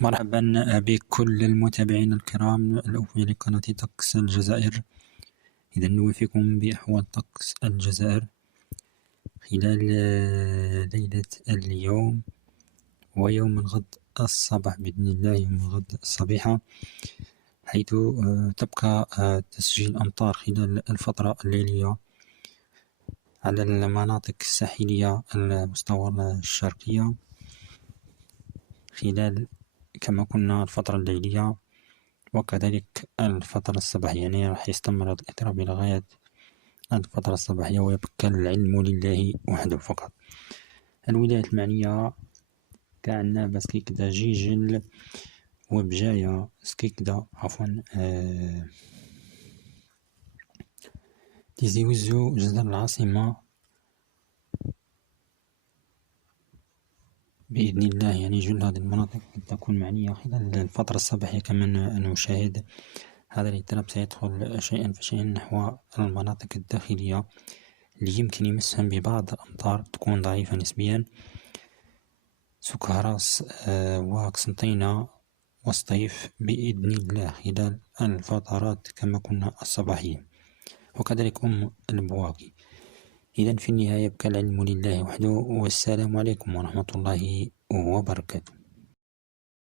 مرحبا بكل المتابعين الكرام الأوفياء لقناة طقس الجزائر. إذا نوافيكم بأحوال طقس الجزائر خلال ليلة اليوم ويوم الغد الصباح بإذن الله، يوم الغد الصبيحة، حيث تبقى تسجيل أمطار خلال الفترة الليلية على المناطق الساحلية المستوى الشرقية خلال كما قلنا الفترة الليلية، وكذلك الفترة الصباحية. يعني راح يستمر الاضطراب إلى غاية الفترة الصباحية، ويبقى العلم لله وحده فقط. الولايات المعنية كعنا بسكيكدا، جيجل، وبجاية، سكيكدا تيزي وزو، جزر العاصمة بإذن الله. يعني جل هذه المناطق تكون معنية خلال الفترة الصباحية. كما نشاهد هذا الاضطراب سيدخل شيئا فشيئا نحو المناطق الداخلية اللي يمكن يمسهم ببعض الأمطار تكون ضعيفة نسبيا، سكهرس وقسنطينة وسطيف بإذن الله خلال الفترات كما قلنا الصباحية، وكذلك البواكي. إذن في النهاية يبقى العلم لله وحده، والسلام عليكم ورحمة الله وبركاته.